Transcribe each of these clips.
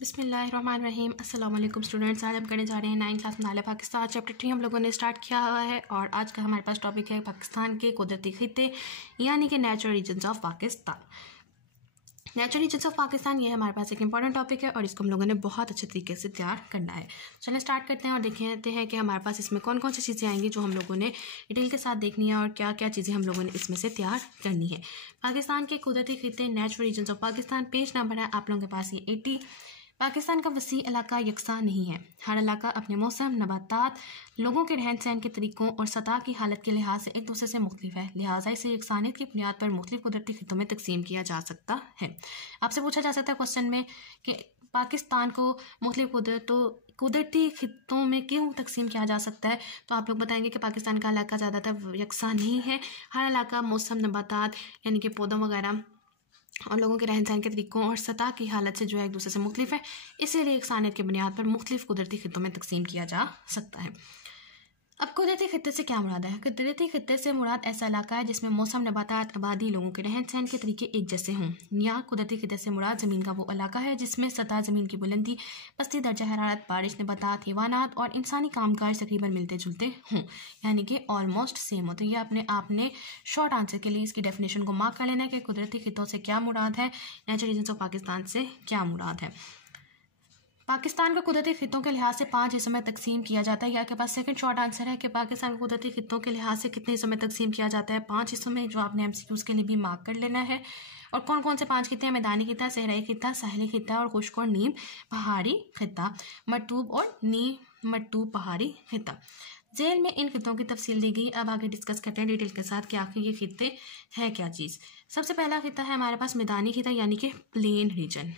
बिस्मिल्लाहिर्रहमानिर्रहीम। अस्सलाम वालेकुम स्टूडेंट्स। आज हम करने जा रहे हैं 9th क्लास मनाले पाकिस्तान चैप्टर 3 हम लोगों ने स्टार्ट किया हुआ है और आज का हमारे पास टॉपिक है पाकिस्तान के कुदरती खित्ते यानी कि natural regions of Pakistan. Natural regions of Pakistan ये हमारे पास एक इंपॉर्टेंट टॉपिक है और इसको हम लोगों ने बहुत अच्छे तरीके से तैयार करना है। चलिए स्टार्ट करते हैं और देखते हैं कि हमारे पास इसमें कौन कौन सी चीज़ें आएंगी जो हम लोगों ने डिटेल के साथ देखनी है और क्या क्या चीज़ें हम लोगों ने इसमें से तैयार करनी है। पाकिस्तान के कुदरती खित्ते natural regions of Pakistan, page number है आप लोगों के पास ये 80। पाकिस्तान का वसी इलाका यकसा नहीं है। हर इलाका अपने मौसम, नबातात, लोगों के रहन सहन के तरीक़ों और सतह की हालत के लिहाज से एक दूसरे से मुख्तलिफ है, लिहाजा इसे यकसानियत की बुनियाद पर मुख्तलिफ कुदरती खित्तों में तकसीम किया जा सकता है। आपसे पूछा जा सकता है क्वेश्चन में कि पाकिस्तान को मुख्तलिफ कुदरती खित्तों में क्यों तकसीम किया जा सकता है, तो आप लोग बताएंगे कि पाकिस्तान का इलाका ज़्यादातर यकसा नहीं है। हर इलाका मौसम, नबातात यानी कि पौधों वगैरह और लोगों के रहन सहन के तरीक़ों और सतह की हालत से जो है एक दूसरे से मुख्तलिफ है, इसीलिए यकसानियत की बुनियाद पर मुख्तलिफ कुदरती खित्तों में तकसीम किया जा सकता है। अब कुदरती खित्ते से क्या मुराद है? कुदरती खित्ते से मुराद ऐसा इलाका है जिसमें मौसम, नबातात, आबादी, लोगों के रहन सहन के तरीके एक जैसे हों। यहाँ कुदरती खित्ते से मुराद ज़मीन का वो इलाका है जिसमें सतह ज़मीन की बुलंदी, पस्ती, दर्जा हरारत, बारिश, नबातात, हैवानात और इंसानी कामकाज तकरीबन मिलते जुलते हों, यानी कि ऑलमोस्ट सेम हो। तो ये अपने आपने शॉर्ट आंसर के लिए इसकी डेफिनेशन को मार्क कर लेना है कि कुदरती खित्तों से क्या मुराद है, नेचुरल रीजन्स ऑफ पाकिस्तान से क्या मुराद है। पाकिस्तान को कुदरती खित्तों के लिहाज से 5 हिस्सों में तकसीम किया जाता है। यहाँ के पास सेकंड शॉर्ट आंसर है कि पाकिस्तान को कुदरती खित्तों के लिहाज से कितने हिस्सों में तकसीम किया जाता है? 5 हिस्सों में, जो आपने MCQs के लिए भी मार्क कर लेना है। और कौन कौन से 5 खित्ते हैं? मैदानी खित्ता, सहराई खित्ता, साहिली खित्ता और खुश्क और नीम पहाड़ी खित्ता, मरतूब और नीम मरतूब पहाड़ी खित्ता। जेल में इन खित्तों की तफसील दी गई। अब आगे डिस्कस करते हैं डिटेल के साथ कि आखिर ये खित्ते हैं क्या चीज़। सबसे पहला खित्ता है हमारे पास मैदानी खित्ता यानी कि प्लेन रीजन,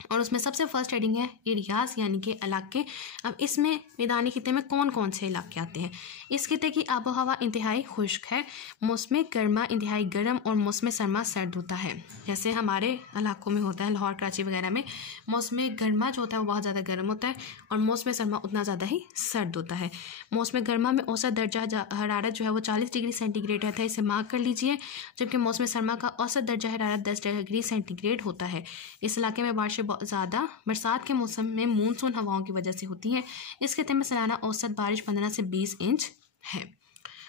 और उसमें सबसे फर्स्ट हेडिंग है एरियाज यानी कि इलाके। अब इसमें मैदानी खित्ते में कौन कौन से इलाके आते हैं? इस खित्ते की आबो हवा इंतहाई खुश्क है, मौसम गर्मा इंतहाई गर्म और मौसम सरमा सर्द होता है। जैसे हमारे इलाकों में होता है, लाहौर, कराची वगैरह में मौसम गर्मा जो होता है वो बहुत ज़्यादा गर्म होता है और मौसम सरमा उतना ज़्यादा ही सर्द होता है। मौसम गर्मा में औसत दर्जा हरारत जो है वो 40 डिग्री सेंटीग्रेड रहता है, इसे मार्क कर लीजिए। जबकि मौसम सरमा का औसत दर्जा हरारत 10 डिग्री सेंटीग्रेड होता है। इस इलाके में बारिशें बहुत ज़्यादा बरसात के मौसम में मानसून हवाओं की वजह से होती हैं। इस खित्ते में सालाना औसत बारिश 15 से 20 इंच है।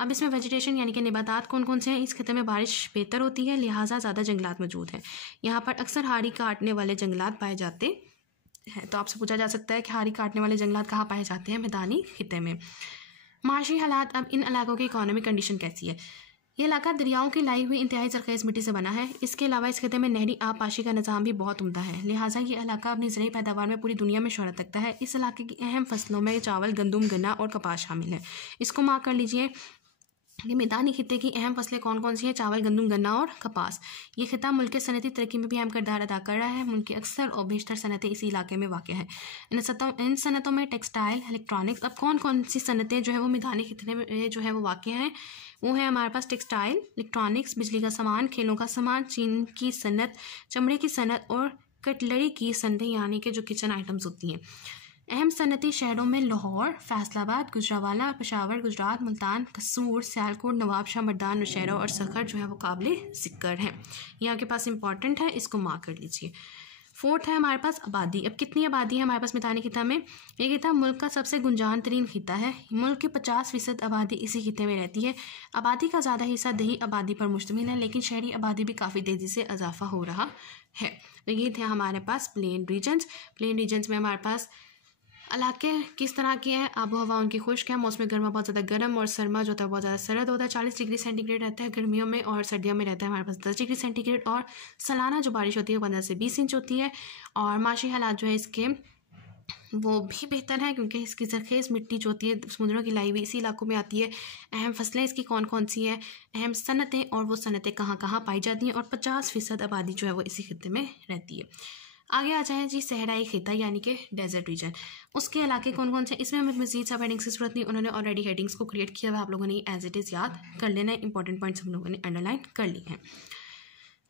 अब इसमें वेजिटेशन यानी कि नबातात कौन कौन से हैं? इस खित्ते में बारिश बेहतर होती है, लिहाजा ज़्यादा जंगलात मौजूद हैं। यहाँ पर अक्सर हाड़ी काटने वाले जंगलात पाए जाते हैं। तो आपसे पूछा जा सकता है कि हाड़ी काटने वाले जंगलात कहाँ पाए जाते हैं? मैदानी खित्ते में। माशी हालात, अब इन इलाकों की इकोनॉमिक कंडीशन कैसी है? ये इलाका दरियाओं की लाई हुई इंतहाई जरखेज़ मिट्टी से बना है। इसके अलावा इस खित्ते में नहरी आबपाशी का निज़ाम भी बहुत उम्दा है, लिहाजा ये इलाका अपनी ज़रूरी पैदावार में पूरी दुनिया में शोहरत रखता है। इस इलाके की अहम फसलों में चावल, गंदम, गन्ना और कपास शामिल है। इसको मार्क कर लीजिए कि मैदानी खित्ते की अहम फसलें कौन कौन सी हैं? चावल, गंदम, गन्ना और कपास। ये खित्ता मुल्क के सनती तरक्की में भी अहम किरदार अदा कर रहा है। मुल्क की अक्सर और बेशतर सनतें इसी इलाके में वाक़ हैं। इन सनतों में टेक्सटाइल, इलेक्ट्रॉनिक्स। अब कौन कौन सी सनतें जो है वो मैदानी खित्ते में जो है वो वाक़ हैं? वो है हमारे पास टेक्सटाइल, इलेक्ट्रॉनिक्स, बिजली का सामान, खेलों का सामान, चीन की सनत, चमड़े की सनत और कटलरी की सनतें यानी कि जो किचन आइटम्स होती हैं। अहम सनती शहरों में लाहौर, फैसलाबाद, गुजरावाला, पेशावर, गुजरात, मुल्तान, कसूर, सियालकोट, नवाबशाह, मर्दान, नौशहरा और सखर जो है वो काबिल ज़िक्र हैं। यहाँ के पास इंपॉर्टेंट है, इसको मार्क कर लीजिए। फोर्थ है हमारे पास आबादी। अब कितनी आबादी है हमारे पास मैदानी खित्ता में? ये खित्ता मुल्क का सबसे गुंजान तरीन खित्ता है। मुल्क की 50% आबादी इसी खित्ते में रहती है। आबादी का ज़्यादा हिस्सा दही आबादी पर मुश्तमिल है, लेकिन शहरी आबादी भी काफ़ी तेज़ी से इजाफा हो रहा है। तो ये थे हमारे पास प्लेन रीजन्स। प्लेन रीजन्स में हमारे पास इलाके किस तरह के हैं? आबो हवा उनकी खुश्क है, मौसम गर्मा बहुत ज़्यादा गर्म और सरमा जो होता है बहुत ज़्यादा सर्द होता है। 40 डिग्री सेंटीग्रेड रहता है गर्मियों में और सर्दियों में रहता है हमारे पास 10 डिग्री सेंटीग्रेड। और सालाना जो बारिश होती है वो 15 से 20 इंच होती है। और माशी हालात जो है इसके वो भी बेहतर है, क्योंकि इसकी जरखेज़ मिट्टी जो होती है समुद्रों की लाई हुई इसी इलाकों में आती है। अहम फसलें इसकी कौन कौन सी हैं? अहम सनतें, और वो सनतें कहाँ कहाँ पाई जाती हैं। और 50% आबादी जो है वो इसी खित्ते में रहती है। आगे आ जाए जी सहराई खित्ता यानी कि डेजर्ट रीजन। उसके इलाके कौन कौन से? इसमें हमें मजीद सब हेडिंग्स की जरूरत नहीं, उन्होंने ऑलरेडी हेडिंग्स को क्रिएट किया हुआ, आप लोगों ने एज इट इज़ याद कर लेना है। इंपॉर्टेंट पॉइंट्स हम लोगों ने अंडरलाइन कर लिए हैं।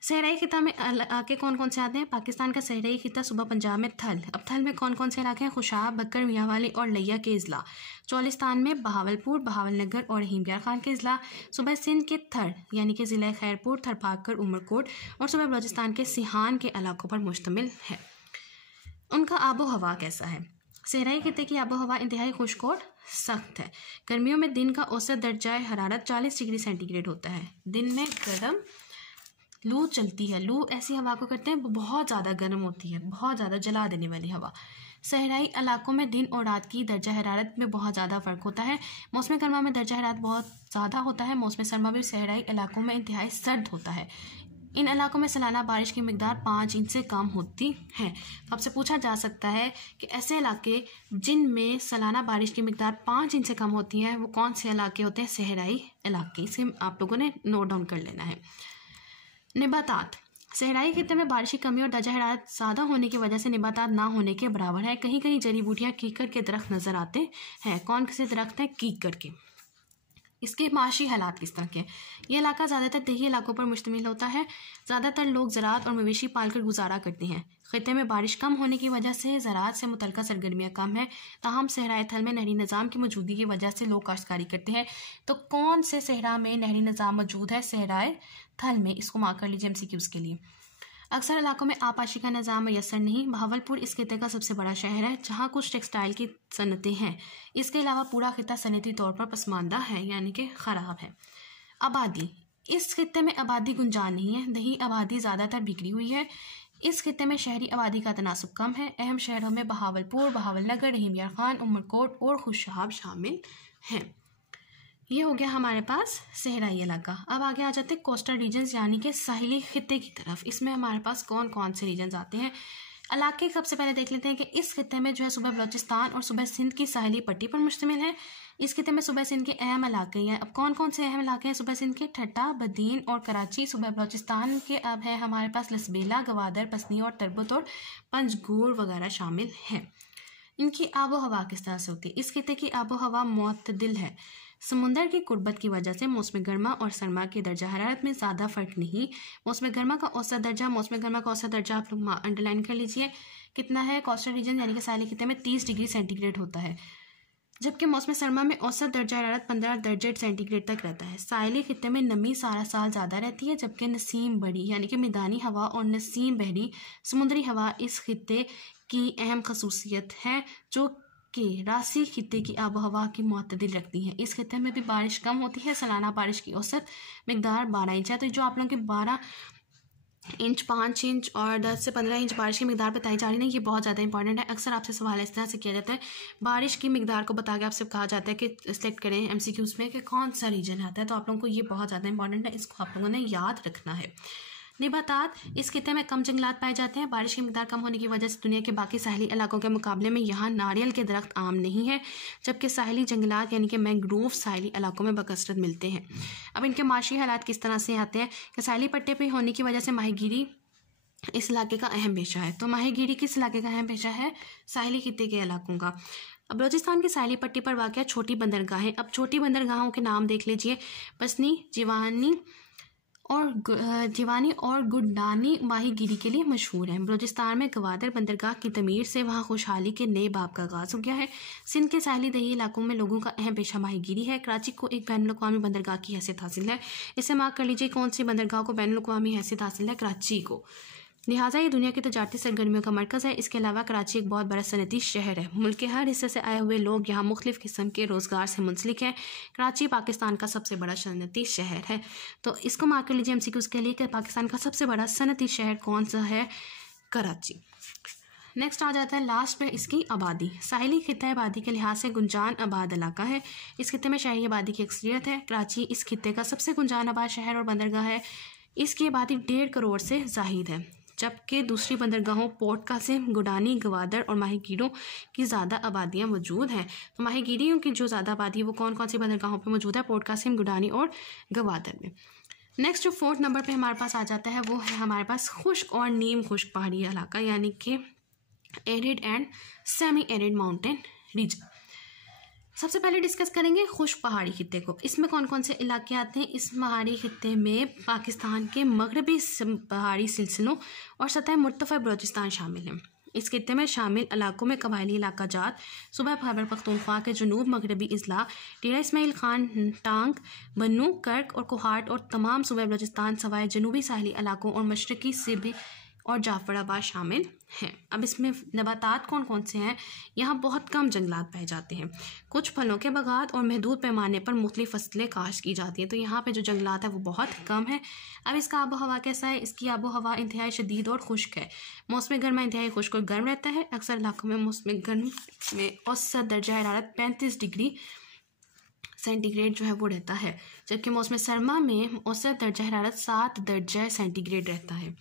सहराई खित्ता में इलाके कौन कौन से आते हैं? पाकिस्तान का सहराई खित्ता सूबा पंजाब में थल। अब थल में कौन कौन से इलाके हैं? खुशाब, बक्कर, मियांवाली और लिया के अजला। चौलिस्तान में बहावलपुर, बहावलनगर और रहीम यार खान के अजला। सूबा सिंध के थर यानी कि ज़िला खैरपुर, थरपाकर, उमरकोट और सूबा बलोचिस्तान के सिहान के इलाकों पर मुश्तमिल है। उनका आबो हवा कैसा है? सहराई खित्ते की आबो हवा इंतहाई खुश्क और सख्त है। गर्मियों में दिन का औसत दर्जा हरारत 40 डिग्री सेंटीग्रेड होता है। दिन में गर्म लू चलती है। लू ऐसी हवा को कहते हैं वो बहुत ज़्यादा गर्म होती है, बहुत ज़्यादा जला देने वाली हवा। सहराई इलाकों में दिन और रात की दर्जा हरारत में बहुत ज़्यादा फ़र्क होता है। मौसम गर्मा में दर्जा हरारत बहुत ज़्यादा होता है। मौसम सरमा भी सहराई इलाकों में इंतहाई सर्द होता है। इन इलाकों में सालाना बारिश की मिकदार 5 इंच से कम होती है। तो आपसे पूछा जा सकता है कि ऐसे इलाके जिनमें सालाना बारिश की मिकदार 5 इंच से कम होती है वो कौन से इलाके होते हैं? सहराई इलाके। इसे आप लोगों ने नोट डाउन कर लेना है। निबातात। सहराई खित्ते में बारिश की कमी और दर्जा हरारत ज़्यादा होने की वजह से निबातात ना होने के बराबर है। कहीं कहीं जड़ी बूटियाँ कीकर के दरख्त नज़र आते हैं। कौन से दरख्त हैं? कीकर के। इसके माशी हालात किस तरह के हैं? ये इलाका ज़्यादातर देही इलाकों पर मुश्तमिल होता है। ज़्यादातर लोग ज़राअत और मवेशी पालकर गुजारा करते हैं। खित्ते में बारिश कम होने की वजह से ज़राअत से मुतल्लिक़ सरगर्मियाँ कम हैं। ताहम सहराए थल में नहरी निज़ाम की मौजूदगी की वजह से लोग काश्तकारी करते हैं। तो कौन से सहरा में नहरी निज़ाम मौजूद है? सहराए थल में। इसको मार्क कर लीजिए MCQs के लिए। अक्सर इलाकों में आपाशी का निज़ाम मैसर नहीं। बहावलपुर इस खित्ते का सबसे बड़ा शहर है जहाँ कुछ टेक्सटाइल की सनतें हैं। इसके अलावा पूरा खित्ता सनती तौर पर पसमानदा है, यानी कि ख़राब है। आबादी। इस खित्ते में आबादी गुंजान नहीं है। दही आबादी ज़्यादातर बिखरी हुई है। इस खित्ते में शहरी आबादी का तनासुब कम है। अहम शहरों में बहावलपुर, बहावलनगर, रहीम यार खान, उमरकोट और खुशहाब शामिल हैं। ये हो गया हमारे पास सहराई इलाका। अब आगे आ जाते हैं कोस्टल रीजन्स, यानी कि साहिली खित्ते की तरफ। इसमें हमारे पास कौन कौन से रीजन्स आते हैं? इलाके सबसे पहले देख लेते हैं कि इस खित्ते में जो है सूबा बलोचिस्तान और सूबा सिंध की साहिली पट्टी पर मुश्तमिल है। इस खित्ते में सूबा सिंध के अहम इलाके हैं। अब कौन कौन से अहम इलाके हैं? सूबा सिंध के ठट्टा, बदीन और कराची। सूबा बलोचिस्तान के अब है हमारे पास लसबेला, गवादर, पसनी और तरबत और पंजगूर वगैरह शामिल हैं। इनकी आबो हवा किस तरह से होती है? इस खित्ते की आबो हवा मुतदिल है। समुंदर की कुर्बत की वजह से मौसम गर्मा और सरमा के दर्जा हरारत में ज़्यादा फ़र्क नहीं। मौसम गर्मा का औसत दर्जा आप लोग अंडरलाइन कर लीजिए कितना है? कोस्टल रीजन यानी कि साहिली खित्ते में 30 डिग्री सेंटीग्रेड होता है, जबकि मौसम सरमा में औसत दर्जा हरारत 15 दर्जे सेंटीग्रेड तक रहता है। साहिली खित्ते में नमी सारा साल ज़्यादा रहती है, जबकि नसीम बड़ी यानी कि मैदानी हवा और नसीम बहरी समुद्री हवा इस खित्ते की अहम खसूसियत है, जो कि रासी खित्ते की आबो हवा की मुतदिल रखती है। इस खित्ते में भी बारिश कम होती है। सालाना बारिश की औसत मिकदार 12 इंच है। तो जो आप लोगों के 12 इंच, 5 इंच और 10 से 15 इंच बारिश की मिकदार बताई जा रही है, ये बहुत ज़्यादा इंपॉर्टेंट है। अक्सर आपसे सवाल इस तरह से किया जाता है, बारिश की मिकदार को बता के आपसे कहा जाता है कि सिलेक्ट करें MCQs में कि कौन सा रीजन आता है। तो आप लोगों को ये बहुत ज़्यादा इंपॉर्टेंट है, इसको आप लोगों ने याद रखना है। निबातात। इस खित्ते में कम जंगलात पाए जाते हैं। बारिश की मिकदार कम होने की वजह से दुनिया के बाकी साहिली इलाकों के मुकाबले में यहाँ नारियल के दरख्त आम नहीं है, जबकि साहिली जंगलात यानी कि मैंग्रोव साहिली इलाकों में बकसरत मिलते हैं। अब इनके माशी हालात किस तरह से आते हैं कि साहिली पट्टे पर होने की वजह से माहीगीरी इस इलाके का अहम पेशा है। तो माहीगीरी किस इलाके का अहम पेशा है? साहिली खित्ते के इलाकों का। अब बलोचिस्तान की साहिली पट्टी पर वाक़ छोटी बंदरगाहें। अब छोटी बंदरगाहों के नाम देख लीजिए। पसनी, जीवानी और गुडनानी माहीगीरी के लिए मशहूर हैं। बलूचिस्तान में गवादर बंदरगाह की तमीर से वहाँ खुशहाली के नए बाब का आगाज़ हो गया है। सिंध के साहिली दही इलाकों में लोगों का अहम पेशा माहीगीरी है। कराची को एक बैनुल-अक़वामी बंदरगाह की हैसियत हासिल है। इसे मार्क कर लीजिए कौन सी बंदरगाह को बैनुल-अक़वामी हैसियत हासिल है? कराची को। लिहाजा ये दुनिया की तजारती सरगर्मियों का मरकज़ है। इसके अलावा कराची एक बहुत बड़ा सनती शहर है। मुल्क के हर हिस्से से आए हुए लोग यहाँ मुख्तलिफ़ किस्म के रोज़गार से मुंसलिक हैं। कराची पाकिस्तान का सबसे बड़ा सनती शहर है। तो इसको मार्क कर लीजिए MCQs के लिए कि पाकिस्तान का सबसे बड़ा सनती शहर कौन सा है? कराची। नेक्स्ट आ जाता है लास्ट में इसकी आबादी। साहिली खित्ता आबादी के लिहाज से गुंजान आबाद इलाका है। इस खित्ते में शहरी आबादी की अक्सरियत है। कराची इस खित्ते का सबसे गुंजान आबाद शहर और बंदरगाह है। इसकी आबादी 1.5 करोड़ से ज़ाहिद है, जबकि दूसरी बंदरगाहों पोर्ट कासिम, गुडानी, गवादर और माहीगीरों की ज़्यादा आबादियाँ मौजूद हैं। तो माहीगीरियों की जो ज़्यादा आबादी है वो कौन कौन सी बंदरगाहों पे मौजूद है? पोर्ट कासिम, गुडानी और गवादर में। नेक्स्ट जो 4th नंबर पे हमारे पास आ जाता है वो है हमारे पास खुश्क और नीम खुश्क पहाड़ी इलाका, यानी कि arid and semi arid mountain region. सबसे पहले डिस्कस करेंगे खुश्क पहाड़ी खित्ते को। इसमें कौन कौन से इलाके आते हैं? इस पहाड़ी खित्ते में पाकिस्तान के मगरबी पहाड़ी सिलसिलों और सतह मुर्तफ़ा बलोचिस्तान शामिल हैं। इस खित्ते में शामिल इलाकों में कबायली इलाका जात, सूबा खैबर पख्तूनख्वा के जनूब मगरबी अजला, डेरा इस्माइल खान, टांग, बन्नू, कर्क और कोहाट और तमाम सूबा बलोचिस्तान सवाए जनूबी साहली इलाकों और मशरक़ी और जाफराबाद शामिल हैं। अब इसमें नबातात कौन कौन से हैं? यहाँ बहुत कम जंगलात पाए जाते हैं। कुछ फलों के बागात और महदूद पैमाने पर मुख्तलिफ फसलें काश्त की जाती हैं। तो यहाँ पे जो जंगलात है वो बहुत कम है। अब इसका आबो हवा कैसा है? इसकी आबो हवा इंतहाई शदीद और खुश्क है। मौसम गर्मा इंतहाई खुश्क और गर्म रहता है। अक्सर इलाकों में मौसम गर्म में औसत दर्जा हरारत 35 डिग्री सेंटीग्रेड जो है वो रहता है, जबकि मौसम सरमा में औसत दर्जा हरारत 7 दर्जा सेंटीग्रेड रहता है।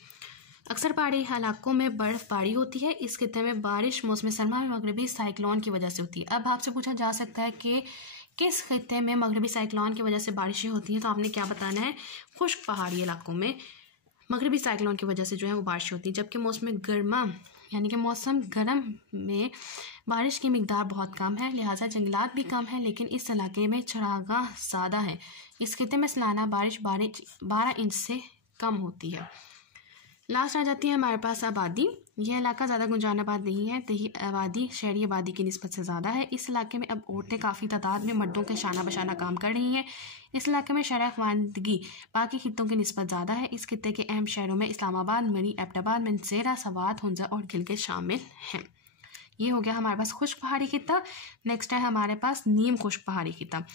अक्सर पहाड़ी इलाकों में बर्फ़बारी होती है। इस खित्ते में बारिश मौसम सरमा में मगरबी साइक्लोन की वजह से होती है। अब आपसे पूछा जा सकता है कि किस खित्ते में मगरबी साइक्लोन की वजह से बारिशें होती हैं, तो आपने क्या बताना है? खुश्क पहाड़ी इलाकों में मगरबी साइक्लोन की वजह से जो है वो बारिशें होती हैं, जबकि मौसम गर्मा यानी कि मौसम गर्म में बारिश की मिकदार बहुत कम है, लिहाजा जंगलात भी कम है, लेकिन इस इलाके में चरागाह ज़्यादा है। इस खित्ते में सालाना बारिश 12 इंच से कम होती है। लास्ट आ जाती है हमारे पास आबादी। यह इलाका ज़्यादा गुंजान आबाद नहीं है, दही आबादी शहरी आबादी की निस्बत से ज़्यादा है। इस इलाके में अब औरतें काफ़ी तादाद में मर्दों के शाना बशाना काम कर रही हैं। इस इलाके में शहर खवानदगी बाकी खित्तों की निस्बत ज़्यादा है। इस खित्ते के अहम शहरों में इस्लामाबाद, मरी, एबटाबाद, मंसेरा, सवात, हुंजा और गिलगित शामिल हैं। ये हो गया हमारे पास खुश्क पहाड़ी खित्ता। नेक्स्ट है हमारे पास नीम खुश्क पहाड़ी खित्ता।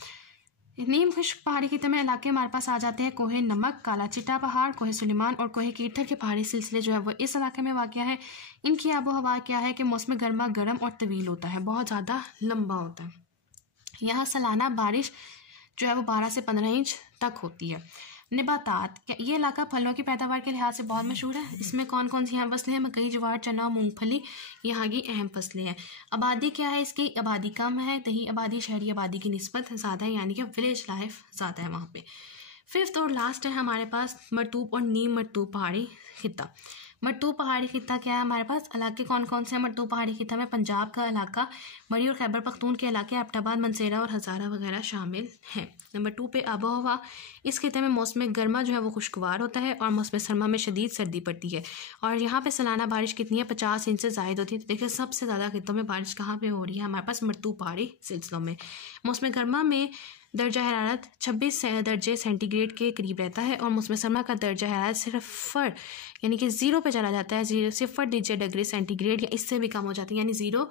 नीम खुश्क पहाड़ी खित्ते में इलाके हमारे पास आ जाते हैं कोहे नमक, काला चिट्टा पहाड़, कोहे सुलेमान और कोहे कीर्थर के पहाड़ी सिलसिले जो है वो इस इलाके में वाक़ है। इनकी आबो हवा क्या है कि मौसम गर्मा गर्म और तवील होता है, बहुत ज़्यादा लंबा होता है। यहाँ सालाना बारिश जो है वो 12 से 15 इंच तक होती है। नबातात, ये इलाका फलों की पैदावार के लिहाज से बहुत मशहूर है। इसमें कौन कौन सी यहाँ फसलें हैं? मकई, ज्वार, चना, मूंगफली यहाँ की अहम फसलें हैं। आबादी क्या है इसकी? आबादी कम है, दही आबादी शहरी आबादी की निस्बत ज़्यादा है, यानी कि विलेज लाइफ ज़्यादा है वहाँ पे। फिफ्थ और लास्ट है हमारे पास मरतूब और नीम मरतूब पहाड़ी खित्ता। मरतूब पहाड़ी खित्ता क्या है हमारे पास? इलाके कौन कौन से हैं मरतूब पहाड़ी खित्ता में? पंजाब का इलाका, मरी और खैबर पख्तून के इलाके, एबटाबाद, मंसेरा और हज़ारा वगैरह शामिल हैं। नंबर 2 पे आबो हवा। इस खित्ते में मौसम गर्मा जो है वो खुशगवार होता है और मौसम सरमा में शदीद सर्दी पड़ती है। और यहाँ पे सालाना बारिश कितनी है? 50 इंच से ज़ायद होती है। तो देखिए सबसे ज़्यादा खित्तों में बारिश कहाँ पे हो रही है? हमारे पास मरतूब पहाड़ी सिलसिलों में। मौसम गर्मा में दर्जा हरारत 26 दर्जे सेंटीग्रेड के करीब रहता है और मौसम सरमा का दर्जा हरारत सिफर यानी कि 0 पे चला जाता है, 0 डिग्री सेंटीग्रेड या इससे भी कम हो जाती है, यानी 0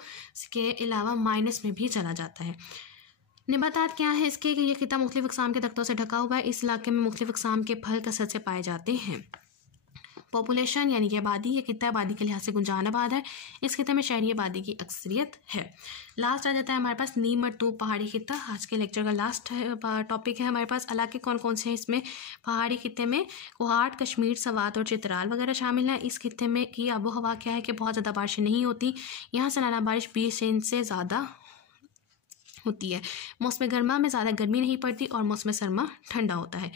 के अलावा माइनस में भी चला जाता है। नबातात क्या है इसके? कि ये खित्ता मुख्तलिफ अक़साम के दख्तों से ढका हुआ है। इस इलाके में मुख्तलिफ अक़साम के फल कसरत से पाए जाते हैं। पॉपुलेशन यानी कि आबादी, ये खित्ता आबादी के लिहाज से गुंजान आबाद है। इस खित्ते में शहरी आबादी की अक्सरियत है। लास्ट आ जाता है हमारे पास नीम मरतूब पहाड़ी खित्ता। आज के लेक्चर का लास्ट टॉपिक है हमारे पास। इलाके कौन कौन से हैं इसमें? पहाड़ी खित्ते में कोहाट, कश्मीर, सवात और चित्राल वगैरह शामिल हैं। इस खित्ते में की आबो हवा क्या है कि बहुत ज़्यादा बारिशें नहीं होती। यहाँ सालाना बारिश 20 इंच से ज़्यादा होती है। मौसम गर्मा में ज़्यादा गर्मी नहीं पड़ती और मौसम सरमा ठंडा होता है।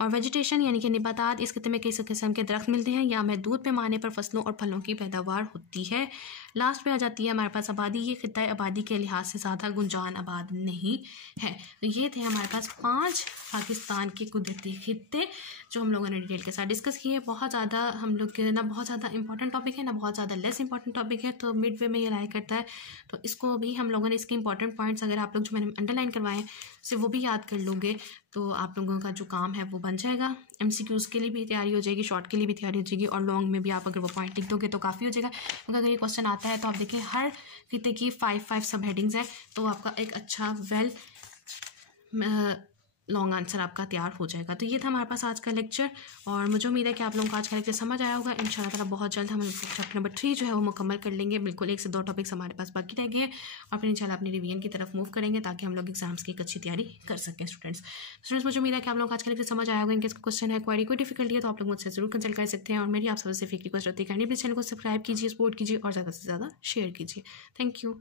और वेजिटेशन यानी कि नबातात, इस खित्ते में कई किस्म के दरख्त मिलते हैं या महदूद पैमाने पर फसलों और फलों की पैदावार होती है। लास्ट पे आ जाती है हमारे पास आबादी। ये खित्ता आबादी के लिहाज से ज़्यादा गुंजान आबाद नहीं है। तो ये थे हमारे पास 5 पाकिस्तान के कुदरती खित्ते जो हम लोगों ने डिटेल के साथ डिस्कस किए। बहुत ज़्यादा हम लोग के ना बहुत ज़्यादा इंपॉर्टेंट टॉपिक है, ना बहुत ज़्यादा लेस इंपॉर्टेंट टॉपिक है, तो मिड वे में ये लाई करता है। तो इसको भी हम लोगों ने इसके इंपॉर्टेंट पॉइंट्स अगर आप लोग जो मैंने अंडरलाइन करवाए हैं सिर्फ वो भी याद कर लोगे तो आप लोगों का जो काम है वो बन जाएगा। MCQs के लिए भी तैयारी हो जाएगी, शॉर्ट के लिए भी तैयारी हो जाएगी और लॉन्ग में भी आप अगर वो पॉइंट लिख दोगे तो काफ़ी हो जाएगा। क्योंकि अगर ये क्वेश्चन आता है तो आप देखिए हर खित्ते की 5 सब हेडिंग्स हैं, तो आपका एक अच्छा लॉन्ग आंसर आपका तैयार हो जाएगा। तो ये था हमारे पास आज का लेक्चर और मुझे उम्मीद है कि आप लोगों को आज का लेक्चर समझ आया होगा। इंशाल्लाह ताला बहुत जल्द हम चैप्टर नंबर 3 जो है वो मुकम्मल कर लेंगे। बिल्कुल 1 से 2 टॉपिक्स हमारे पास बाकी रह गए और फिर इंशाल्लाह अपनी रिवीजन की तरफ मूव करेंगे ताकि हम लोग एग्जाम्स की एक अच्छी तैयारी कर सकें। स्टूडेंट्स मुझे उम्मीद है कि आप लोगों को आज का लेक्चर समझ आया होगा। इनके क्वेश्चन है, क्वेरी, कोई डिफिकल्टी है तो आप लोग मुझसे जरूर कंसल्ट कर सकते हैं। और मेरी आप सबसे एक रिक्वेस्ट होती है कि प्लीज़ चैनल को सब्सक्राइब कीजिए, सपोर्ट कीजिए और ज़्यादा से ज़्यादा शेयर कीजिए। Thank you.